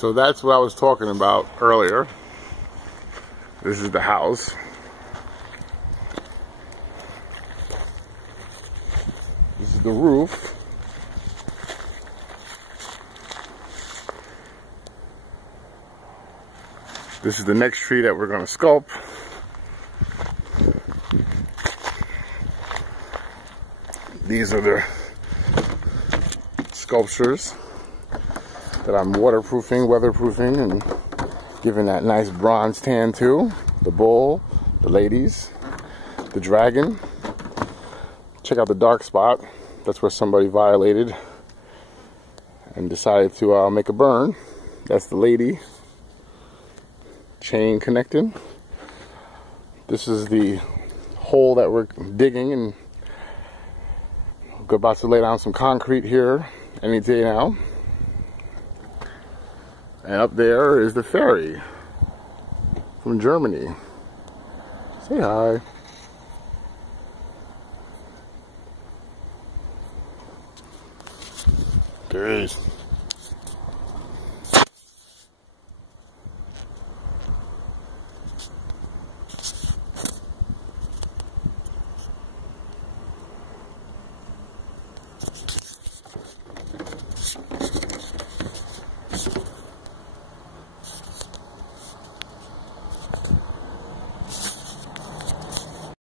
So that's what I was talking about earlier. This is the house. This is the roof. This is the next tree that we're going to sculpt. These are the sculptures that I'm waterproofing, weatherproofing, and giving that nice bronze tan to. The bull, the ladies, the dragon. Check out the dark spot. That's where somebody violated and decided to make a burn. That's the lady. Chain connecting. This is the hole that we're digging, and we're about to lay down some concrete here any day now. And up there is the ferry from Germany. Say hi. There he is.